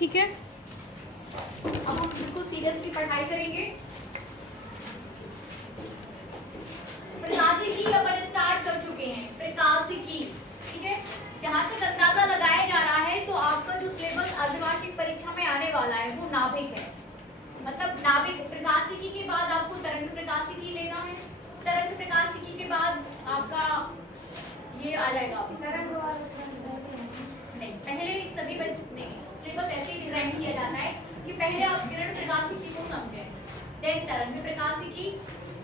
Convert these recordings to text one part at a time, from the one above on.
ठीक है, अब हम बिल्कुल सीरियसली पढ़ाई करेंगे। प्रकाशिकी अपन स्टार्ट कर चुके हैं, प्रकाशिकी, ठीक है। जहां तक अंदाजा लगाया जा रहा है तो आपका जो सिलेबस अर्धवार्षिक परीक्षा में आने वाला है वो नाभिक है। मतलब नाभिक प्रकाशिकी के बाद आपको तरंग प्रकाशिकी लेना है, तरंग प्रकाशिकी के बाद आपका ये आ जाएगा नहीं, पहले सभी बच्चे नहीं, सिलेबस ऐसे डिजाइन किया जाता है कि पहले आप किरण प्रकाशिकी को समझें, देन तरंग प्रकाशिकी,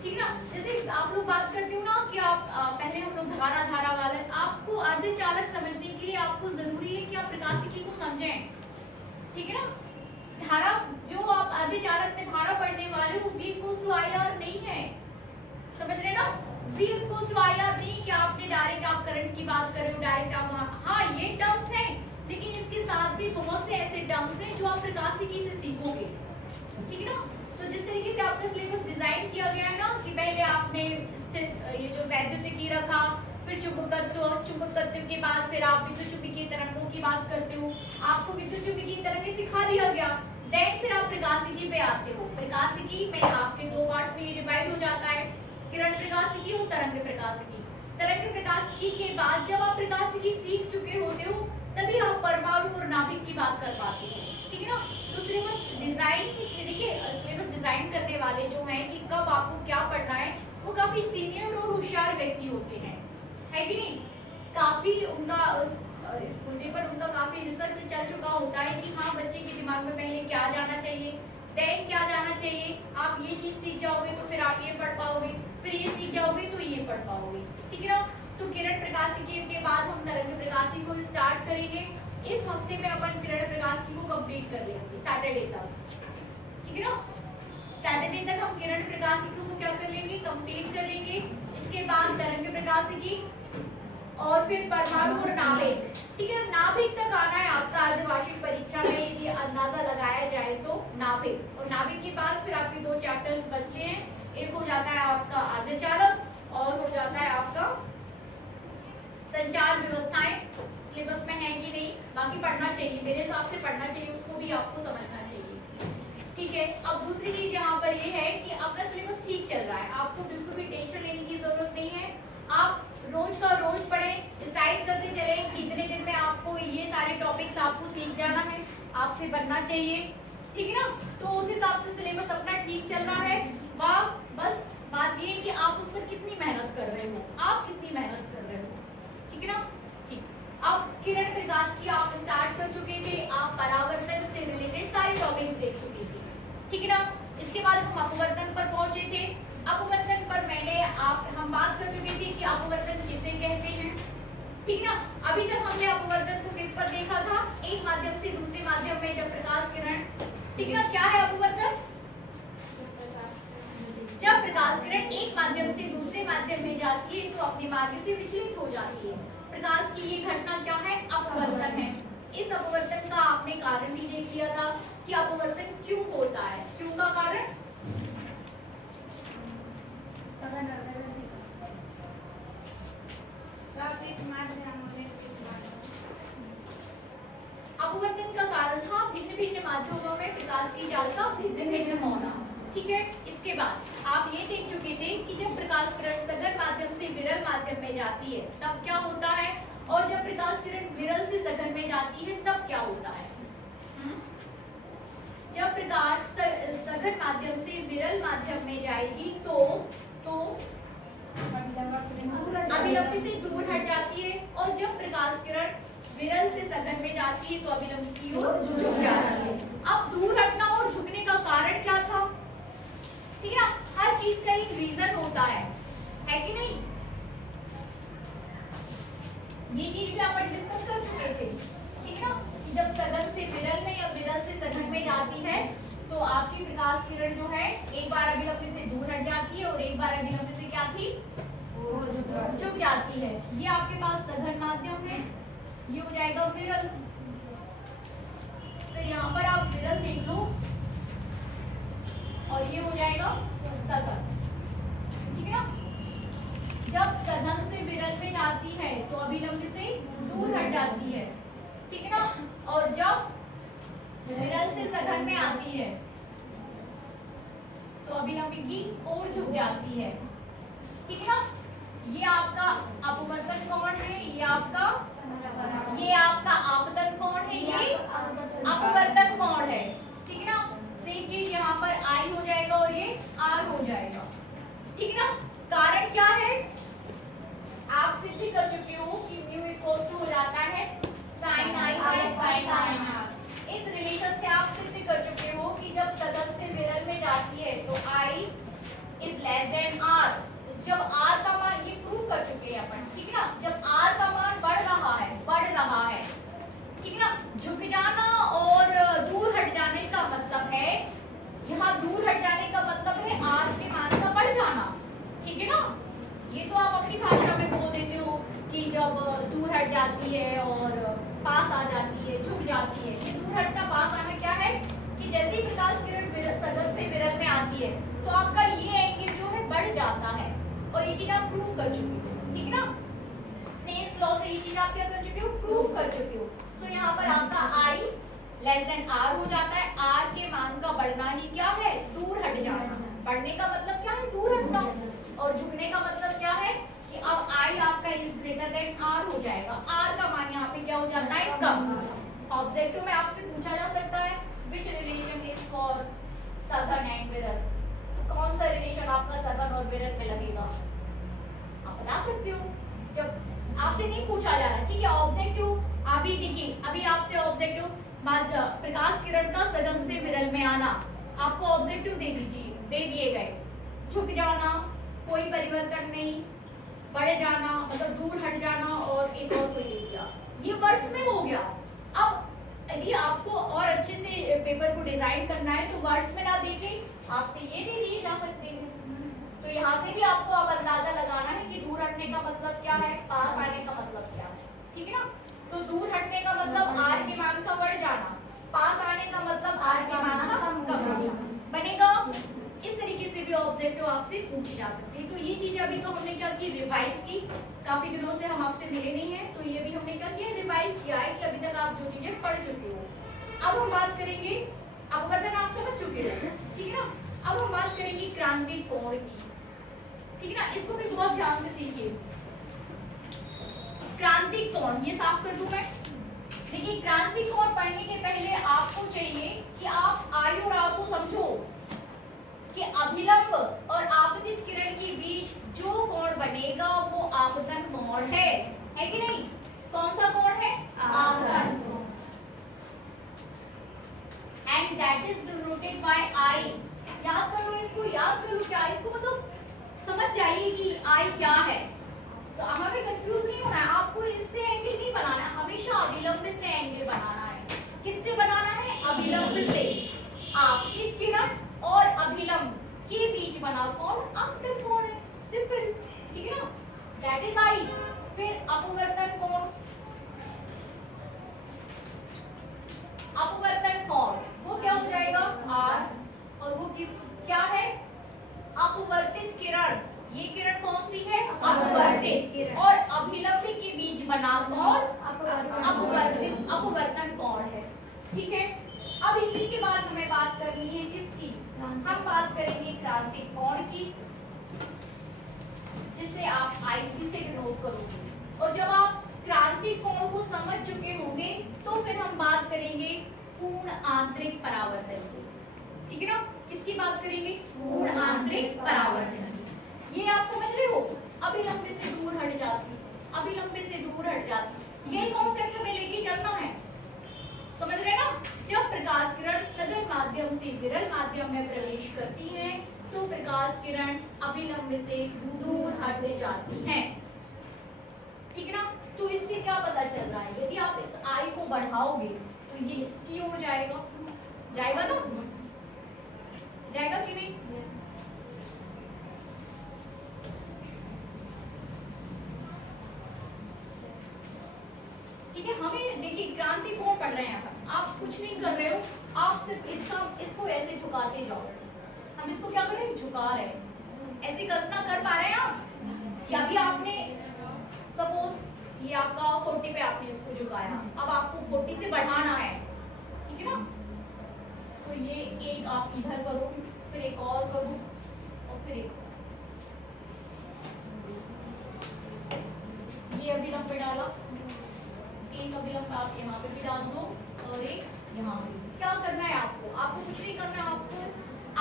ठीक है ना। जैसे आप लोग बात करते हो ना कि आप पहले हम लोग धारा वाले, आपको अर्धचालक समझने के लिए आपको जरूरी है कि आप प्रकाशिकी को समझें, ठीक है ना। धारा जो आप अर्धचालक में धारा पढ़ने वाले हो V = IR नहीं है, समझ रहे ना। V = IR नहीं कि आपने डायरेक्ट आप करंट की बात कर रहे हो, डायरेक्ट आप, हाँ ये टर्म्स हैं, लेकिन इसके साथ भी बहुत से ऐसे टर्म्स हैं जो आप प्रकाशिकी से सीखोगे, ठीक है ना। तो जिस तरीके से आपका सिलेबस डिजाइन किया गया है ना कि पहले आपने ये जो वैद्युतिकी रखा, फिर चुंबकत्व के बाद फिर आप विद्युत चुंबकीय तरंगों की बात करते हो, आपको विद्युत चुंबकीय तरंगें सिखा दिया गया, देन फिर आप प्रकाशिकी पे आते हो। प्रकाशिकी में आपके दो पार्ट्स में डिवाइड हो जाता है, किरण प्रकाशिकी और तरंग प्रकाशिकी। तरंग प्रकाशिकी के बाद जब आप प्रकाशिकी सीख चुके होते हो तभी आप परमाणु और नाभिक की बात कर पाते हो, ठीक है ना। तो सिलेबस डिजाइन इसलिए देखिए, सिलेबस डिजाइन करने वाले जो हैं कि कब आपको क्या पढ़ना है वो काफी सीनियर और होशियार व्यक्ति होते हैं, है कि नहीं। काफी उनका इस मुद्दे पर उनका काफी रिसर्च चल चुका होता है कि हाँ बच्चे के दिमाग में पहले क्या जाना चाहिए, देन क्या जाना चाहिए, आप ये चीज सीख जाओगे तो फिर आप ये पढ़ पाओगे, फिर ये सीख जाओगे तो ये पढ़ पाओगे, ठीक है ना। तो किरण प्रकाशिकी के बाद हम तरंग प्रकाशिकी को स्टार्ट करेंगे। इस हफ्ते में अपन किरण प्रकाशिकी को कंप्लीट कर लेंगे सैटरडे तक, ठीक है ना। सैटरडे तक हम किरण प्रकाशिकी को क्या कर लेंगे, कंप्लीट कर लेंगे। इसके बाद तरंग प्रकाशिकी और फिर परमाणु और नाभिक, ठीक है ना। नाभिक तक आना है आपका अर्धवार्षिक परीक्षा में, ये अंदाजा लगाया जाए तो नाभिक, और नाभिक के बाद फिर आपके दो चैप्टर्स बचते हैं, एक हो जाता है आपका अर्धचालक और हो जाता है आपका संचार व्यवस्थाएं। सिलेबस में है कि नहीं, बाकी पढ़ना चाहिए, मेरे हिसाब से पढ़ना चाहिए, उसको भी आपको समझना चाहिए, ठीक है। अब दूसरी चीज यहाँ पर ये है कि आपका सिलेबस ठीक चल रहा है, आपको बिल्कुल भी टेंशन लेने की जरूरत नहीं है। आप रोज का रोज पढ़ें, डिसाइड करते चले कि इतने दिन में आपको ये सारे टॉपिक्स आपको सीख जाना है, आपसे बनना चाहिए, ठीक है ना। तो उस हिसाब से सिलेबस अपना ठीक चल रहा है। वाह, बस बात ये है कि आप उस पर कितनी मेहनत कर रहे हो, आप कितनी मेहनत कर रहे हो, ठीक है ना। ठीक, अब किरण प्रकाशिकी आप स्टार्ट कर चुके थे, आप परावर्तन से रिलेटेड सारे टॉपिक्स देख चुके थे, ठीक है ना। इसके बाद हम अपवर्तन पर पहुंचे थे। अपवर्तन पर हम बात कर चुके थे कि अपवर्तन किसे कहते हैं, ठीक ना। अभी तक हमने अपवर्तन को किस पर देखा था, एक माध्यम से दूसरे माध्यम में जब प्रकाश किरण, ठीक ना। क्या है अपवर्तन, जब प्रकाश किरण एक माध्यम से दूसरे माध्यम में जाती है तो अपने मार्ग से विचलित हो जाती है। प्रकाश की ये घटना क्या है, अपवर्तन है। इस अपवर्तन का आपने कारण भी देख लिया था कि अपवर्तन क्यों होता है, क्यों का कारण, अपवर्तन का कारण था भिन्न भिन्न माध्यमों में प्रकाश की जाल का भिन्न भिन्न होना, ठीक है। इसके बाद आप ये देख चुके थे कि जब प्रकाश किरण सघन माध्यम से विरल माध्यम में जाती है तब क्या होता है, और जब प्रकाश किरण विरल से सघन में जाती है तब क्या होता है। जब प्रकाश सघन माध्यम से विरल माध्यम में जाएगी तो अभिलंब से दूर हट जाती है, और जब प्रकाश किरण विरल से सघन में जाती है तो अभिलंब की ओर झुक जाती है। अब दूर हटना और झुकने का कारण क्या था, ठीक है ना। हर चीज का एक रीजन होता है कि नहीं। ये चीज भी अपन डिस्कस कर चुके थे, ठीक है ना, कि जब सघन से विरल में या विरल से सघन में जाती है तो आपकी प्रकाश किरण जो है एक बार अभिलंब से दूर हट जाती है और एक बार अभिलंब से क्या थी, झुक जाती है। ये आपके पास सघन माध्यम है, ये हो जाएगा विरल। फिर यहाँ पर आप विरल देख लो और ये हो जाएगा सघन, ठीक है ना। जब सघन से विरल में जाती है तो अभिलंब से दूर हट जाती है, ठीक है ना। और जब विरल में आती है तो अभिलंब की ओर झुक जाती है, ठीक है ना। ये आपका अपवर्तन कोण है, ये आपका आपतन कोण है, ये अपवर्तन कोण है, ठीक है ना। सेम चीज यहाँ पर आई हो जाएगा और ये आर हो जाएगा, ठीक है ना। कारण क्या है, आप सिद्ध कर चुके हो कि म्यू इक्वल टू हो जाता है sine I by sine R. इस रिलेशन से आप सिद्ध कर चुके हो कि जब सदन से विरल में जाती है तो I is less than are. जब आर का मान, ये प्रूव कर चुके हैं अपन, ठीक है ना। जब आर का मान बढ़ रहा है, ठीक है ना। झुक जाना और दूर हट जाने का मतलब है, यहाँ दूर हट जाने का मतलब है आर के मान का बढ़ जाना, ठीक है ना। ये तो आप अपनी भाषा में बोल देते हो कि जब दूर हट जाती है और पास आ जाती है, झुक जाती है। ये दूर हटना पास आना क्या है कि जैसे ही प्रकाश किरण सदन से विरल में आती है तो आपका ये एंगल जो है बढ़ जाता है, और ये चीज आप प्रूफ कर चुके हो, ठीक है ना। स्नेल्स लॉ से ये चीज आप क्या कर चुके हो, प्रूफ कर चुके हो। तो यहाँ पर आपका आई लेस देन आर हो जाता है। आर के मान का बढ़ना ही क्या है, दूर हट जाना। बढ़ने का मतलब क्या है, दूर हटना, और झुकने का मतलब क्या है कि अब आई आपका इज ग्रेटर देन आर हो जाएगा। आर का मान यहाँ पे क्या हो जाता है, कम। ऑब्जेक्टिव में आपसे पूछा जा सकता है विच रिलेशन इज फॉर सदन एंड विरल, कौन सा रिलेशन आपका सदन और विरल में लगेगा, आप बता सकते हो। जब आपसे नहीं पूछा जा रहा, ठीक है। ऑब्जेक्टिव अभी देखिए, अभी आपसे ऑब्जेक्टिव प्रकाश किरण का सदन से विरल में आना, आपको ऑब्जेक्टिव दे दिए गए। झुक जाना, कोई परिवर्तन नहीं, बढ़ जाना मतलब दूर हट जाना, और एक और कोई दे दिया, ये वर्ड्स में हो गया। अब यदि आपको और अच्छे से पेपर को डिजाइन करना है तो वर्ड्स में ना देके आपसे ये दे दिए जा सकते हैं। तो यहाँ से भी आपको अब अंदाजा लगाना है कि दूर हटने का मतलब क्या है, पास आने का मतलब क्या है, ठीक है ना। तो दूर हटने का मतलब आर के मान का बढ़ जाना, पास आने का मतलब आर के मान का कम जाना बनेगा। इस तरीके से भी ऑब्जेक्टिव आपसे पूछी जा सकती है। तो ये चीजें अभी तो हमने क्या की, रिवाइज की। काफी दिनों से हम आपसे मिले नहीं हैं, तो ये भी हमने क्या किया, रिवाइज किया है कि अभी तक आप जो चीजें पढ़ चुके हो। अब हम बात करेंगे, अपवर्तन आप समझ चुके हो, ठीक है ना। अब हम बात करेंगे क्रांतिक कोण की, ठीक है ना। इसको भी बहुत ध्यान से सीखिए। क्रांतिक कोण, ये साफ कर दूं मैं। देखिए, क्रांतिक कोण पढ़ने के पहले आपको चाहिए कि आप आई और आर को समझो कि अभिलंब और आपतित किरण के बीच जो कोण बनेगा वो आपतन कोण है कि नहीं। कौन सा कोण है, आपतन। And that is denoted by I. याद करो इसको, याद करो क्या इसको, मतलब समझ जाइए कि आई क्या है। तो हमें कंफ्यूज नहीं होना है, आपको इससे एंगल नहीं बनाना है, हमेशा अभिलंब से एंगल बनाना है। किससे बनाना है, अभिलंब से। आपतित किरण और अभिलंब के बीच बना कोण आपतन कोण है, सिंपल, ठीक है ना। That is I. फिर अपवर्तन कोण, अपवर्तन कोण वो क्या हो जाएगा, आर, और वो क्या है, अपवर्तित किरण। ये किरण कौन सी है, अपवर्तित, और अभिलंब के बीच बना कोण अपवर्तन कोण है, ठीक है। अब इसी के बाद हमें बात करनी है किसकी, हम बात करेंगे क्रांतिक कोण की, जिसे आप आईसी से डिनोट करोगे। और जब आप क्रांतिक कोण को समझ चुके होंगे तो फिर हम बात करेंगे पूर्ण आंतरिक परावर्तन की, ठीक है ना। किसकी बात करेंगे, पूर्ण आंतरिक परावर्तन। ये आप समझ रहे हो, अभिलंब से दूर हट जाती, अभिलंब से दूर हट जाती, ये कॉन्सेप्ट हमें लेके चलना है, समझ रहे ना। जब प्रकाश किरण सदन माध्यम से विरल माध्यम में प्रवेश करती है तो प्रकाश किरण अभिलंब से दूर हट जाती है, ठीक है ना। तो इससे क्या पता चल रहा है, यदि आप इस आई को बढ़ाओगे तो ये इसकी ओर जाएगा, जाएगा ना, जाएगा कि नहीं। ठीक है, हमें देखिए क्रांति कोण पढ़ रहे हैं, आप कुछ नहीं कर रहे हो, आप सिर्फ इसको ऐसे झुकाते जाओ। हम इसको क्या कर रहे हैं, झुका रहे हैं। ऐसी कल्पना कर पा रहे हैं आप, या भी आपने सपोज ये आपका 40 पे आपने इसको झुकाया, अब आपको 40 से बढ़ाना है, ठीक है ना। तो ये एक आप इधर करो, फिर एक और करो और फिर एक, ये अभिलंब पे डाला, एक अभिलंब आप यहाँ पे भी डाल दो और एक यहाँ पे। क्या करना है आपको? आपको कुछ नहीं करना, आपको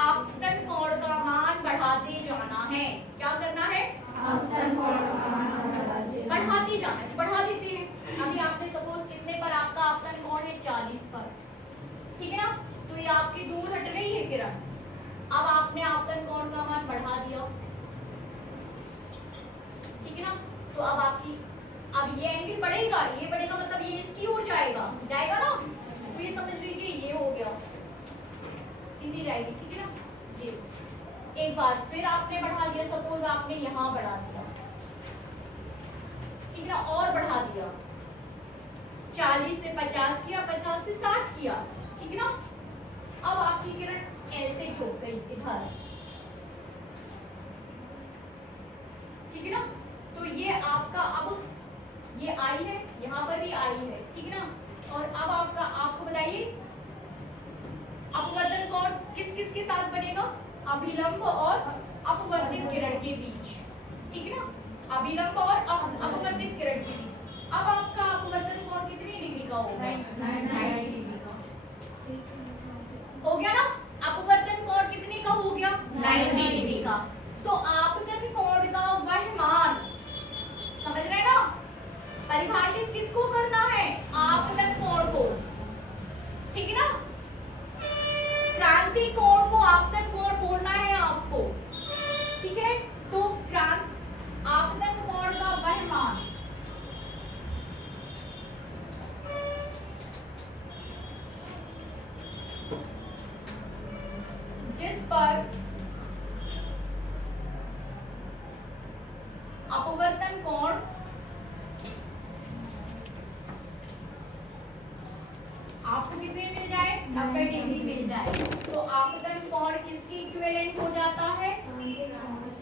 आपतन कोण का मान बढ़ाते जाना है। क्या करना है? आपतन कोण का मान बढ़ाते जाना है। बढ़ा देते हैं। अभी आपने सपोज कितने पर आपका आपतन कोण है? 40 पर, ठीक है ना? तो ये आपकी दूर हट रही है किरण। अब आपने आपतन कोण का मान बढ़ा दिया, ठीक है ना? तो अब आपकी, अब ये एंगल बढ़ेगा, ये बढ़ेगा मतलब ये इसकी ओर जाएगा, जाएगा ना? तो ये समझ लीजिए ये हो गया, सीधी जाएगी, ठीक है ना? ये एक बार फिर आपने बढ़ा दिया, सपोज आपने यहाँ बढ़ा दिया, ठीक है ना? और बढ़ा दिया, 40 से 50 किया, 50 से 60 किया, ठीक है ना? अब आपकी किरण ऐसे झुक गई इधर, ठीक है ना? तो ये आपका, अब ये आई है, यहाँ पर भी आई है, ठीक है ना? और अब आपका, आपको बताइए अपवर्तन कोण किस किस के साथ बनेगा? अभिलंब और अपवर्तित किरण के बीच, ठीक है ना? अभिलंब और अपवर्तित किरण के बीच। अब आपका अपवर्तन कोण कितनी डिग्री का होगा? 90 डिग्री का हो गया ना? अपवर्तन कोण कितने का हो गया? 90 डिग्री का। तो आपतन कोण का वह मान, समझ रहे हैं ना? परिभाषित किसको करना है? आपतन कोण को, ठीक है ना? क्रांति कोण को आपतन कोण बोलना है आपको, ठीक है? तो आपतन कोण का वह मान जिस पर अपवर्तन कोण आपको कितने मिल जाए? 90 डिग्री मिल जाए। तो आपतन कोण किसकी इक्विवेलेंट हो जाता है?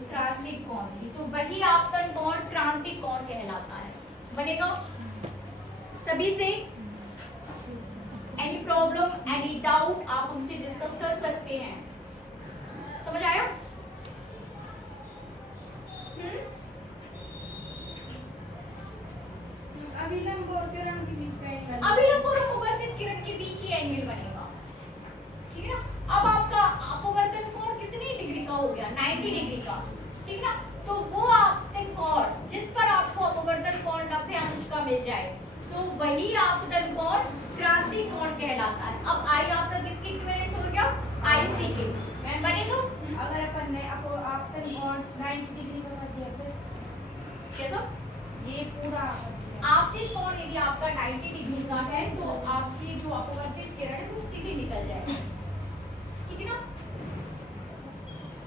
क्रांतिक कोण की। तो वही आपतन कोण क्रांतिक कोण कहलाता है। बनेगा सभी से? एनी प्रॉब्लम, एनी डाउट आप उनसे डिस्कस कर सकते हैं। समझ आया? अभिलंब और किरण के बीच का एंगल, अभिलंब और अपवर्तित किरण के बीच ही एंगल बनेगा, ठीक है ना? अब आपका अपवर्तन कोण कितनी डिग्री का हो गया? 90 डिग्री का, ठीक है ना? तो वो आपतन कोण जिस पर आपको अपवर्तन कोण 90 अंश का मिल जाए, तो वही आपतन कोण क्रांतिक कोण कहलाता है। अब आई आपका किसके इक्विवेलेंट हो गया? IC के बनेगा। अगर अपन ने आपतन कोण 90 डिग्री का कर दिया फिर कैसा? ये पूरा आपतित कोण यदि आपका 90 डिग्री का है तो आपकी जो अपवर्तित किरण है वो सीधी निकल जाएगी, ठीक है ना?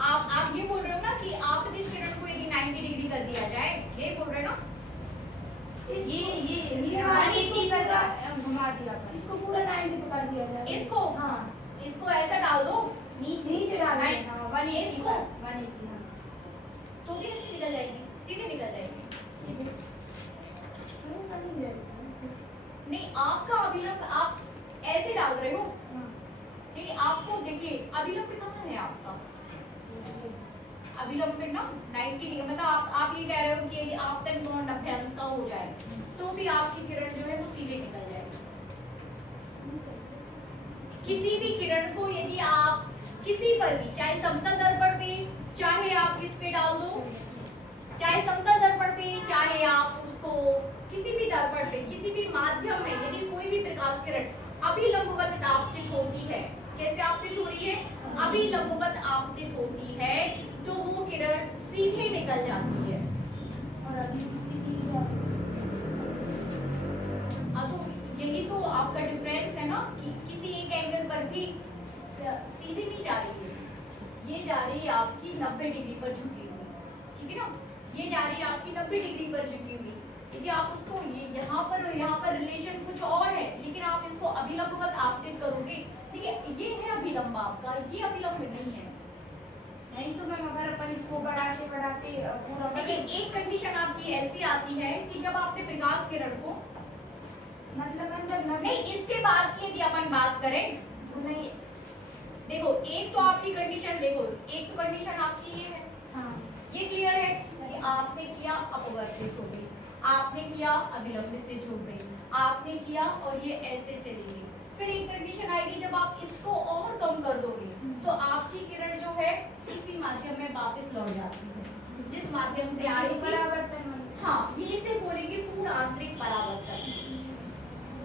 आप ये बोल रहे हो ना कि आपतित किरण को यदि 90 डिग्री कर दिया जाए, ये बोल रहे हो ना? ये 180 पर घुमा दिया, इसको पूरा 90 पे कर दिया जाए। इसको, हाँ, इसको ऐसा डाल दो, नीचे डाल दें। हाँ, 180 इसको 180 हाँ। तो ये ऐसे निकल जाएगी, सीधे निकल जाएगी। नहीं, आपका अभिलंब आप ऐसे डाल रहे हो, लेकिन आपको देखिए अभिलंब कहाँ है आपका? अभिलंब पे ना 90 डिग्री, मतलब आप ये कह रहे हो कि यदि आपतन कोण 90 अंश का हो जाए तो भी आपकी किरण जो है वो सीधे निकल जाएगी। किसी भी किरण को यदि आप किसी पर भी, चाहे समतल दर्पण पे, चाहे आप किस पे डाल दो, चाहे समतल दर्पण पे, चाहे आप उसको किसी भी दर्पण पे, किसी भी माध्यम में, यदि कोई भी प्रकाश किरण अभिलंबवत आपतित होती है, कैसे आपतित हो रही है? अभिलंबवत आपतित होती है, तो वो किरण सीधे निकल जाती है। और अभी सीधी तो यही तो आपका डिफरेंस है ना कि किसी एक एंगल पर भी सीधी नहीं जा रही है, ये जा रही है आपकी 90 डिग्री पर झुकी हुई, ठीक है ना? ये जा रही है आपकी 90 डिग्री पर झुकी हुई। यदि आप उसको यहाँ पर रिलेशन कुछ और है, लेकिन आप इसको अभिलंबवत आपतित करोगे, ठीक है? ये है अभिलंब आपका, ये अभिलंब नहीं है। नहीं तो मैम अगर अपन इसको बढ़ाते पूरा, लेकिन एक कंडीशन आपकी ऐसी आती है कि जब आपने प्रकाश किरण को, मतलब अंदर नहीं इसके बाद की यदि अपन बात करें, नहीं एक तो आपकी कंडीशन देखो, एक तो कंडीशन आपकी ये है, हाँ ये क्लियर है कि आपने किया अपवर्तित हो गई, आपने किया अभिलंब से झुक गई, आपने किया और ये ऐसे चली गई। फिर एक कंडीशन आएगी जब आप इसको और कम कर दोगे तो आपकी किरण जो है इसी माध्यम में वापस लौट जाती है, जिस माध्यम से आई थी। परावर्तन। हाँ, ये इसे बोलेंगे पूर्ण आंतरिक परावर्तन,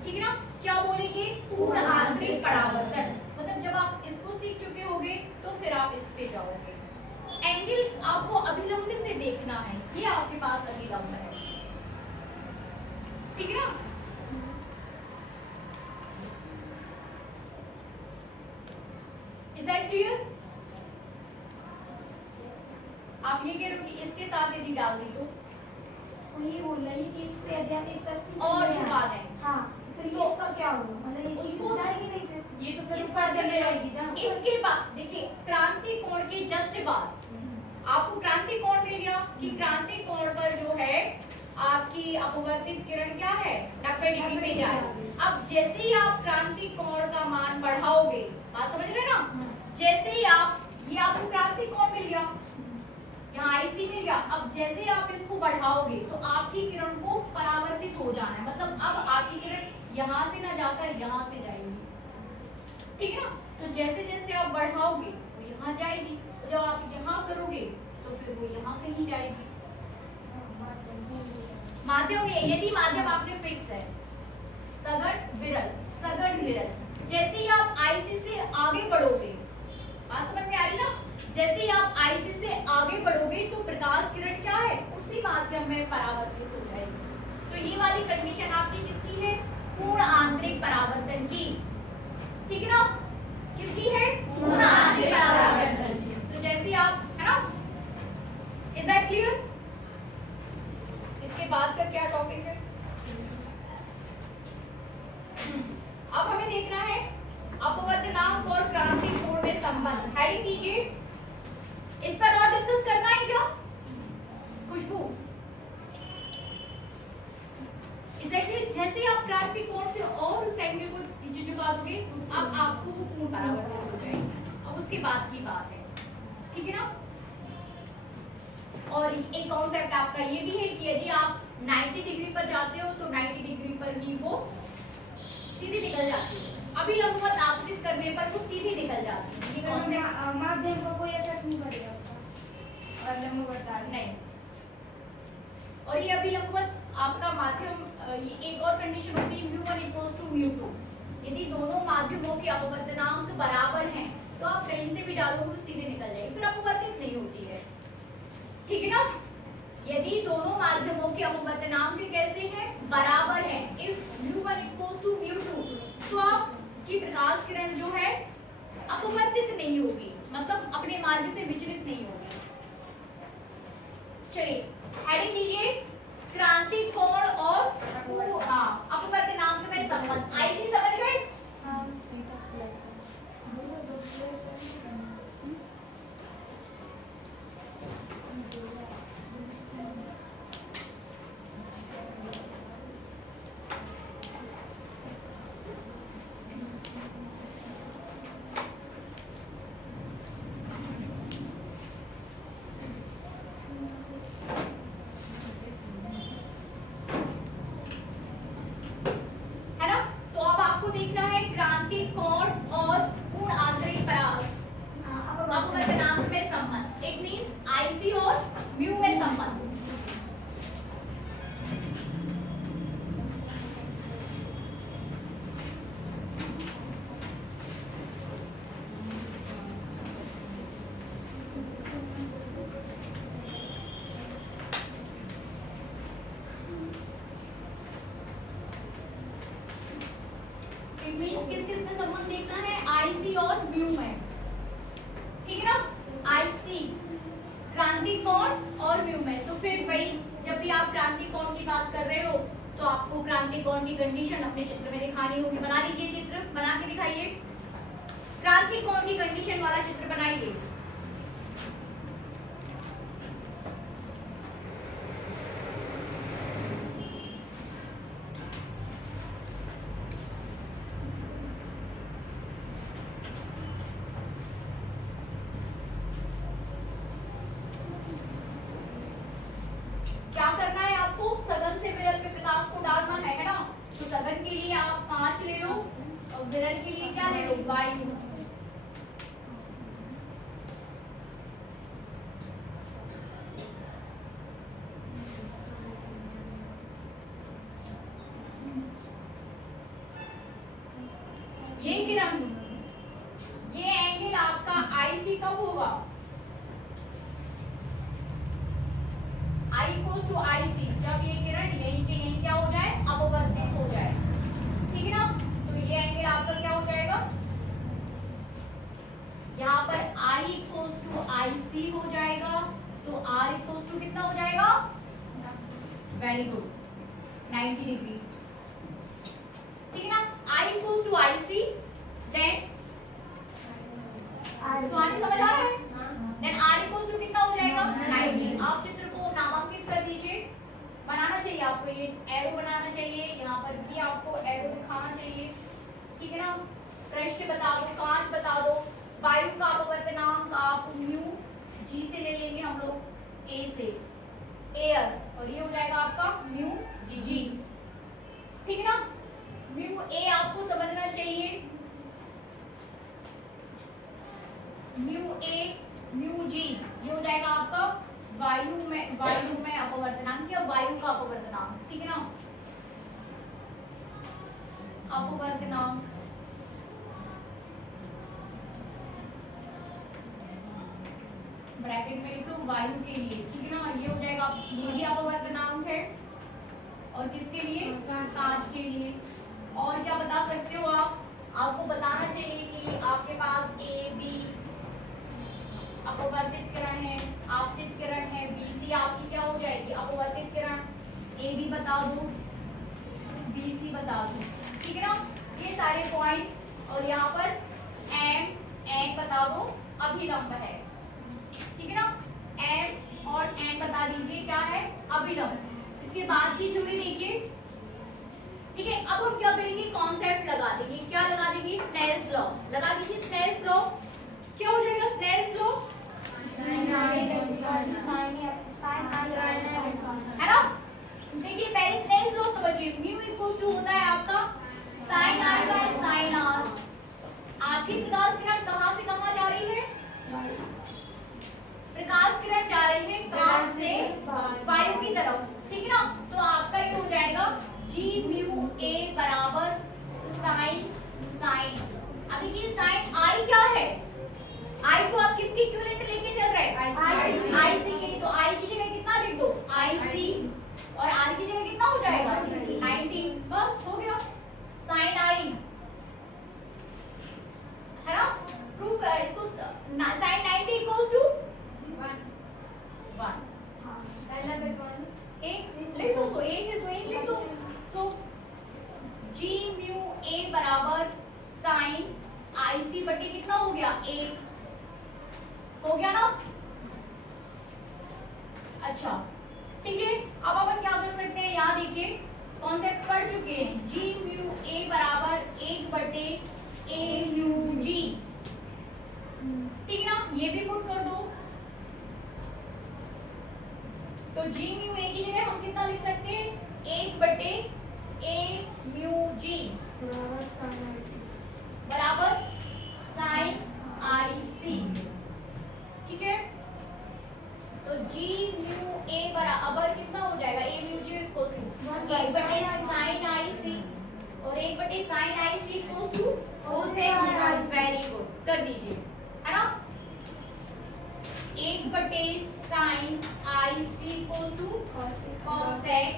ठीक है ना? क्या बोलेंगे? पूर्ण आंतरिक परावर्तन। मतलब जब आप इसको सीख चुके होगे तो फिर आप इस पे जाओगे। एंगल आपको अभिलंब से देखना है, ये आपके पास अभिलंब है, ठीक है ना? Is that clear? आप ये कह रहे हो कि इसके साथ यदि डाल दी तो ये बोल रही है कि इसको यदि हम एक साथ और झुका दें, हाँ फिर तो इसका क्या होगा? मतलब ये चीज उसको जाएगी नहीं फिर? ये तो फिर इस ऊपर बार चले चले जाएगी जाएगी ना। इसके बाद देखिए क्रांति कोण के जस्ट बाद आपको क्रांति कोण मिल गया कि क्रांति कोण पर जो है आपकी अपवर्तित किरण क्या है 90 डिग्री पे जाएगी। अब जैसे ही आप क्रांति कोण का मान बढ़ाओगे, बात समझ रहे हैं ना? जैसे ही आप ये आपको क्रांति कोण मिल गया, यहाँ आईसी मिल गया, अब जैसे ही आप इसको बढ़ाओगे तो आपकी किरण को परावर्तित हो जाना है, मतलब अब आपकी किरण यहाँ से ना जाकर यहाँ से जाएगी, ठीक है ना? तो जैसे जैसे आप बढ़ाओगे तो यहाँ जाएगी, जब आप यहाँ करोगे तो फिर वो यहाँ कहीं जाएगी। माध्यम यदि माध्यम आपने फिक्स है सघन विरल, सघन विरल, जैसे ही आप आईसी से आगे बढ़ोगे, बात समझ में आ रही ना? जैसे ही आप आईसी से आगे बढ़ोगे तो प्रकाश किरण क्या है उसी माध्यम में परावर्तित हो जाएगी। तो ये वाली कंडीशन आपकी किसकी है? पूर्ण आंतरिक परावर्तन की, ठीक है ना? किसकी है? पूर्ण आंतरिक परावर्तन की। तो जैसे ही आप, है ना? Is that clear? इसके बाद का क्या टॉपिक है? अब हमें देखना है अपवर्तनांक और क्रांति कोण में संबंध। हेडिंग कीजिए, इस पर और डिस्कस करना है क्या? खुशबू, जैसे आप क्रांति कोण से और उस एंगल को नीचे झुका दोगे अब आपको वो पूर्ण परावर्तन हो जाएगी। अब उसके बाद की बात है, ठीक है ना? और एक कॉन्सेप्ट आपका ये भी है कि यदि आप 90 डिग्री पर जाते हो तो 90 डिग्री पर ही वो सीधी निकल जाती है, अभी लंबवत आपतित करने पर वो सीधी निकल जाती है। ये कॉन्सेप्ट माध्यम को कोई इफेक्ट नहीं करेगा उसका और लंबवत नहीं। और ये अभी लंबवत आपका माध्यम, ये एक और कंडीशन होती है μ1 = μ2। यदि दोनों माध्यमों के अपवर्तनांक बराबर हैं तो आप कहीं से भी डालोगे तो सीधे निकल जाएगी, फिर अपवर्तित नहीं होती है, ठीक है ना? यदि दोनों माध्यमों के अपवर्तनांक कैसे हैं? बराबर हैं। इफ μ1 = μ2 तो आपकी प्रकाश किरण जो है अपवर्तित नहीं होगी, मतलब अपने मार्ग से विचलित नहीं होगी। चलिए हेडिंग लीजिए, क्रांति कोण और अपवर्तनांक में संबंध। आईसी समझ गए? अपवर्तनांक में संबंध, इट मींस आईसी और म्यू में संबंध। इट मींस किस किस में संबंध देखना है? आईसी और म्यू में, ठीक है ना? आईसी क्रांति कोण और म्यू में। तो फिर वही, जब भी आप क्रांति कोण की बात कर रहे हो तो आपको क्रांति कोण की कंडीशन अपने चित्र में दिखानी होगी। बना लीजिए चित्र, बना के दिखाइए। क्रांति कोण की कंडीशन वाला चित्र बनाइए। और विरल के लिए क्या ले लो, वायु। ये किरण, ये एंगल आपका IC कब होगा, I इक्वल्स टू IC, जब ये किरण यहीं के यहीं क्या हो जाए, अपवर्तित हो जाए, ठीक है ना। तो ये एंगल आपका क्या हो जाएगा, यहाँ पर I इक्वल्स टू IC हो जाएगा, तो R इक्वल्स टू कितना हो जाएगा, वेरी गुड, 90 डिग्री, ठीक है ना। I equals to IC, then तो आने समझ आ रहा है, देन R इक्वल्स टू कितना हो जाएगा, 90। आप चित्र को नामांकित कर दीजिए, बनाना चाहिए आपको, ये एरो बनाना चाहिए, यहाँ पर भी आपको एरो दिखाना चाहिए, ठीक है ना। पृष्ठ बता दो, कांच बता दो, वायु का अपवर्तनांक आप म्यू जी से ले लेंगे हम लोग, ए से, एयर, और ये हो जाएगा आपका म्यू जी, ठीक है ना। म्यू ए आपको समझना चाहिए, म्यू ए म्यू जी, ये हो जाएगा आपका वायु में अपवर्तनांक या वायु का अपवर्तनांक, ठीक है ना। अपवर्तनांक ब्रैकेट में लिख लो वायु के लिए, ठीक है ना। ये हो जाएगा, ये भी अपवर्तनांक है, और किसके लिए, कांच के लिए। और क्या बता सकते हो आप, आपको बताना चाहिए कि आपके पास ए बी अपवर्तित किरण है, आपतित किरण है, BC आपकी क्या हो जाएगी, अपवर्तित किरण, AB बता दो, BC बता दो, ठीक है ना। ये सारे पॉइंट्स, और यहाँ पर M बता दो, अभिलंब है, ठीक है ना। M और N बता दीजिए क्या है, अभिलंब। इसके बाद की थ्योरी देखिए, ठीक है। अब हम क्या करेंगे, कॉन्सेप्ट लगा देंगे, क्या लगा देंगे, स्नेल्स लॉ लगा दीजिए। स्नेल्स लॉ क्या हो जाएगा, स्नेल्स लॉ है ना। देखिए पहले स्नेल्स लॉ समझिए, म्यू इक्वल्स टू होता है आपका sin I by sin R। आपकी प्रकाश किरण कहां से कहां जा रही है, प्रकाश किरण जा रही है कांच से वायु की तरफ, ठीक है ना। तो आपका ये हो जाएगा G म्यू A बराबर sin। अब देखिए sin I क्या है, I को आप किसकी इक्विवेलेंट लेके चल रहे हैं, IC के, तो I की जगह कितना लिख दो, IC, और R की जगह कितना हो जाएगा, 90, बस हो गया, sin I है ना। प्रूव कर इसको, sin 90 इक्वल्स टू 1, एक लिख दो, तो एक है तो एक लिख दो। तो G म्यू A बराबर sin IC बटे कितना हो गया, 1 हो गया ना। अच्छा ठीक है, अब अपन क्या कर सकते हैं, यहाँ देखिए कॉन्सेप्ट पढ़ चुके हैं, G म्यू A बराबर 1 बटे A म्यू G, ठीक है ना। ये भी पुट कर दो, तो G म्यू A की जगह हम कितना लिख सकते हैं, 1 बटे A म्यू G बराबर sin IC, ठीक है। तो G म्यू A बराबर कितना हो जाएगा, A mu G equal to 1 बटे sin IC, और 1 बटे sin IC equal to cosec। Very good, कर दीजिए, है ना। 1 बटे sin IC equal to cosec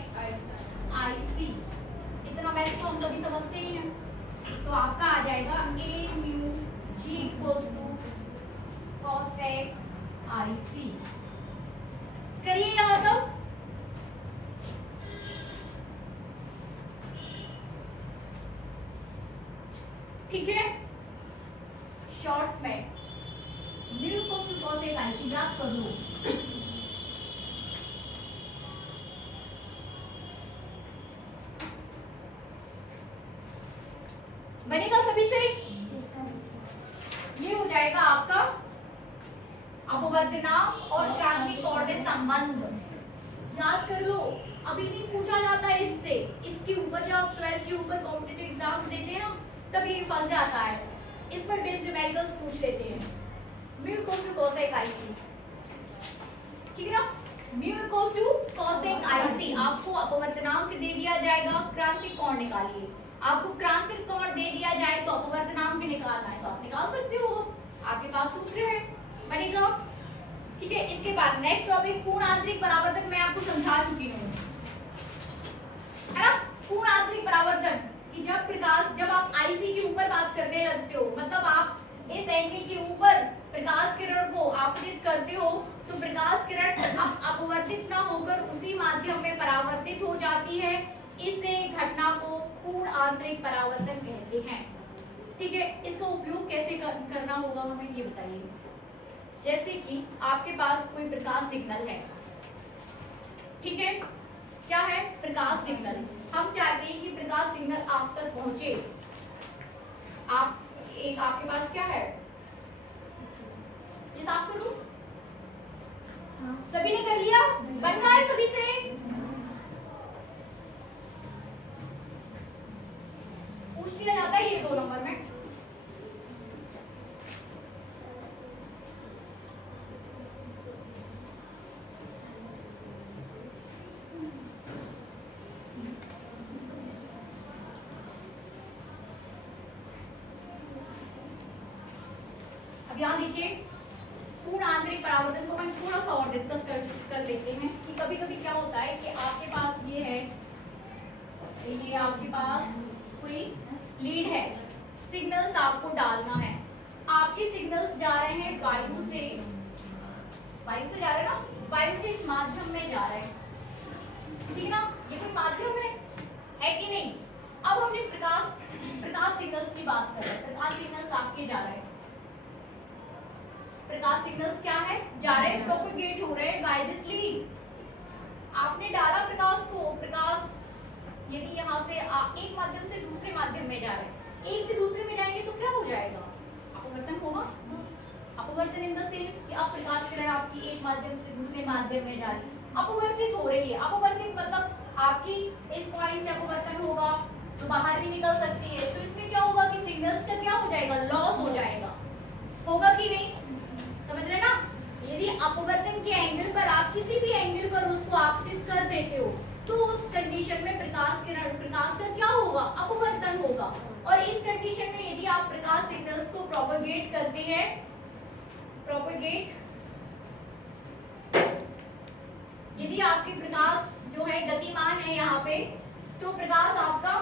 IC, इतना वैसे तो हम सभी समझते ही हैं। तो आपका आ जाएगा A mu G equal to cosec IC। करिए यहाँ तक, ठीक है। शॉर्ट्स में mu equal to cosec IC याद कर लो, बनेगा सभी से। ये हो जाएगा आपका अपवर्तनांक और क्रांतिक कोण में संबंध, याद कर लो। अभी नहीं पूछा जाता है इससे, इसके ऊपर जब आप 12 के ऊपर कॉम्पिटिटिव एग्जाम्स देते हैं ना, तभी फंस जाता है। इस पर बेस्ड न्यूमेरिकल्स पूछ लेते हैं। Mu equals to cosec IC, ठीक है ना। Mu equals to cosec IC, आपको अपवर्तनांक दे दिया जाएगा, क्रांतिक कोण निकालिए। आपको क्रांतिक कोण दे दिया जाए तो अपवर्तनांक निकालना है तो आप निकाल सकते हो, आपके पास सूत्र है, बनेगा। ठीक है, इसके बाद नेक्स्ट टॉपिक पूर्ण आंतरिक परावर्तन मैं आपको समझा चुकी हूँ, है ना। पूर्ण आंतरिक परावर्तन कि जब आप आईसी के ऊपर बात करने लगते हो, मतलब आप इस एंगल के ऊपर प्रकाश किरण को आपतित करते हो तो प्रकाश किरण अपवर्तित ना होकर उसी माध्यम में परावर्तित हो जाती है। इसे घटना को पूर्ण आंतरिक परावर्तन कहते हैं। ठीक है, इसका उपयोग कैसे करना होगा हमें ये बताइए। जैसे कि आपके पास कोई प्रकाश सिग्नल है, ठीक है, क्या है, प्रकाश सिग्नल। हम चाहते हैं कि प्रकाश सिग्नल आप तक पहुंचे। आपके पास क्या है, ये साफ कर दूं? सभी ने कर लिया, बन रहा है सभी से? पूछ लिया जाता है ये 2 नंबर में। अब यहाँ देखिए, पूर्ण आंतरिक परावर्तन को हम थोड़ा सा और डिस्कस कर लेते हैं कि कभी कभी क्या होता है कि आपके पास ये है, ये आपके पास कोई लीड है, सिग्नल्स आपको डालना है। आपके सिग्नल्स जा रहे हैं वायु से जा रहे हैं ना, वायु से इस माध्यम में जा रहे हैं, ठीक है ना। ये कोई माध्यम है कि नहीं। अब हमने प्रकाश सिग्नल्स की बात कर रहे हैं। प्रकाश सिग्नल्स आपके जा रहे हैं, प्रकाश सिग्नल्स क्या है, जा रहे हैं, प्रोपेगेट हो रहे हैं बाय दिस लीड। आपने डाला प्रकाश को, प्रकाश यदि यहाँ से एक माध्यम से दूसरे माध्यम में जा रहे हैं, एक से दूसरे में जाएंगे तो क्या हो जाएगा, अपवर्तन होगा। अपवर्तन इन द सेंस कि अब प्रकाश किरण आपकी एक माध्यम से दूसरे माध्यम में जा रही है, अपवर्तित हो रही है। अपवर्तित मतलब आपकी इस पॉइंट से अपवर्तन होगा तो बाहर भी निकल सकती है, तो इसमें क्या होगा कि सिग्नल्स का क्या हो जाएगा, लॉस हो जाएगा, होगा कि नहीं, समझ रहे ना। यदि अपवर्तन के एंगल पर आप किसी भी एंगल पर उसको आपतित कर देते हो तो उस कंडीशन में प्रकाश का क्या होगा, अपवर्तन होगा। और इस कंडीशन में यदि आप प्रकाश सिग्नल्स को प्रोपेगेट करते हैं, यदि आपके प्रकाश जो है गतिमान है यहाँ पे, तो प्रकाश आपका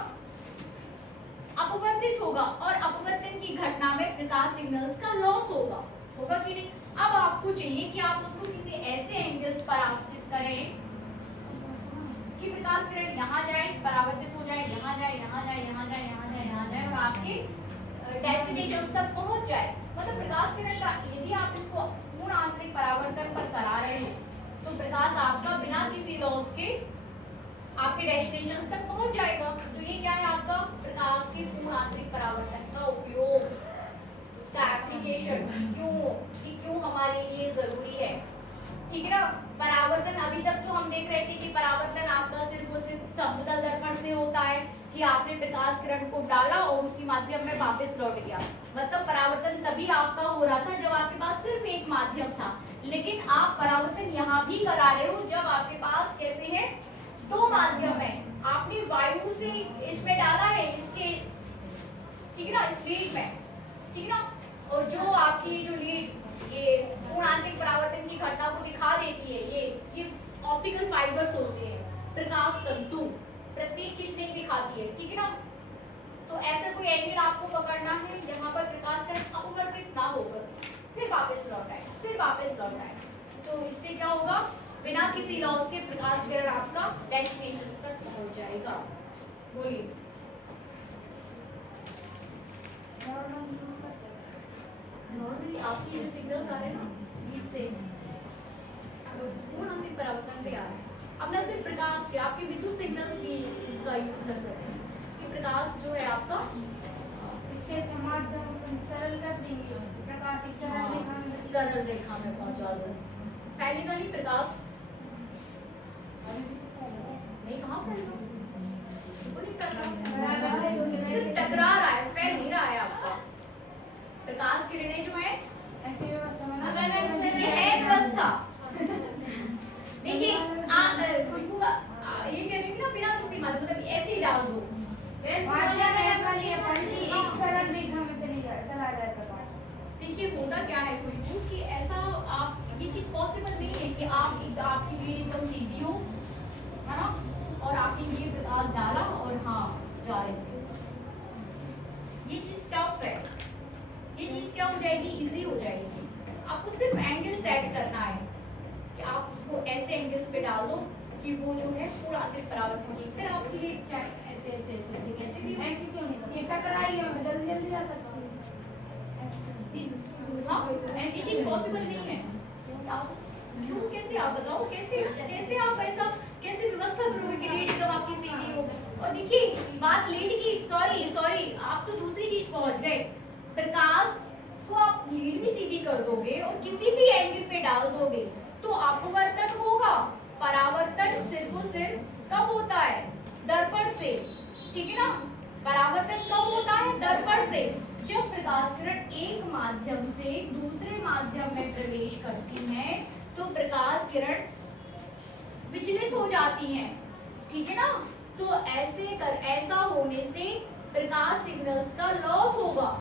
अपवर्तित होगा और अपवर्तन की घटना में प्रकाश सिग्नल्स का लॉस होगा कि नहीं। अब आपको चाहिए कि आप उसको किसी ऐसे एंगल्स पर आपतित करें कि प्रकाश किरण यहाँ जाए, परावर्तित हो जाए, यहाँ जाए, यहाँ जाए, यहाँ जाए, यहाँ जाए, यहाँ जाए और आपके डेस्टिनेशन तक पहुंच जाए। मतलब प्रकाश किरण का यदि आप इसको पूर्ण आंतरिक परावर्तन पर करा रहे हैं तो प्रकाश आपका बिना किसी लॉस के आपके डेस्टिनेशन तक पहुंच जाएगा। तो ये क्या है आपका प्रकाश के पूर्ण आंतरिक परावर्तन का उपयोग, उसका एप्लीकेशन, क्यों हमारे लिए जरूरी है, ठीक है ना। परावर्तन अभी तक तो हम देख रहे थे कि परावर्तन आपका सिर्फ समतल दर्पण से होता है कि आपने प्रकाश किरण को डाला और उसी माध्यम में वापस लौट गया। मतलब परावर्तन तभी आपका हो रहा था जब आपके पास सिर्फ एक माध्यम था, लेकिन आप परावर्तन यहाँ भी करा रहे हो जब आपके पास कैसे है, 2 माध्यम है। आपने वायु से इसमें डाला है, इसके, ठीक है ना, इस लीड में, ठीक है ना। और जो आपकी जो लीड ये पूर्ण आंतरिक परावर्तन की घटना को दिखा देती है, ये ऑप्टिकल फाइबर्स होते हैं, प्रकाश तंतु, प्रत्येक चीज नहीं दिखाती है, ठीक है ना। तो ऐसा कोई एंगल आपको पकड़ना है जहां पर प्रकाश किरण अपवर्तित ना होकर फिर वापस लौट आए, तो इससे क्या होगा, बिना किसी लॉस के प्रकाश किरण आपका डेस्टिनेशन तक पहुंच जाएगा। बोलिए। नॉर्मली आपकी जो सिग्नल्स आ रहे हैं ना लीड से, तो पूर्ण आंतरिक परावर्तन पे आ रहे हैं। अब न सिर्फ प्रकाश के, आपके विद्युत सिग्नल्स भी इसका यूज कर सकते हैं कि प्रकाश जो है आपका इससे माध्यम सरल कर देंगे, प्रकाश एक सरल रेखा में पहुंचा दो। फैलेगा नहीं प्रकाश, नहीं कहाँ फैलेगा, सिर्फ टकरा रहा है, फैल नहीं आ जाए प्रकाश। देखिए होता क्या है खुशबू कि ऐसा आप ये चीज पॉसिबल नहीं है कि आपकी लीड एकदम सीधी हो, है ना, और आपने ये प्रकाश डाला और हाँ जा रहे थे। ये चीज टफ है। ये चीज क्या हो जाएगी, इजी हो जाएगी। आपको सिर्फ एंगल सेट करना है कि आप उसको ऐसे एंगल्स पे डाल दो कि वो जो है पूरा अतिरिक्त परावर्तन की, फिर आपकी लीड चाहे ऐसे ऐसे ऐसे कैसे भी हो। ऐसे क्यों नहीं, ये टकराई है, मैं जल्दी जल्दी जा सकती हूँ। हाँ, ऐसी चीज पॉसिबल नहीं है। आप क्यों, कैसे, आप बताओ कैसे कैसे आप ऐसा कैसे व्यवस्था करोगे कि लीड एकदम आपकी सीधी हो। और देखिए बात लीड की, सॉरी आप तो दूसरी चीज पहुंच गए। प्रकाश को आप लीड भी सीधी कर दोगे और किसी भी एंगल पे डाल दोगे तो अपवर्तन होगा। परावर्तन सिर्फ और सिर्फ कब होता है, दर्पण से, ठीक है ना। परावर्तन कब होता है, दर्पण से। जब प्रकाश किरण एक माध्यम से दूसरे माध्यम में प्रवेश करती हैं तो प्रकाश किरण विचलित हो जाती हैं, ठीक है ना। तो ऐसा होने से प्रकाश सिग्नल्स का लॉस होगा।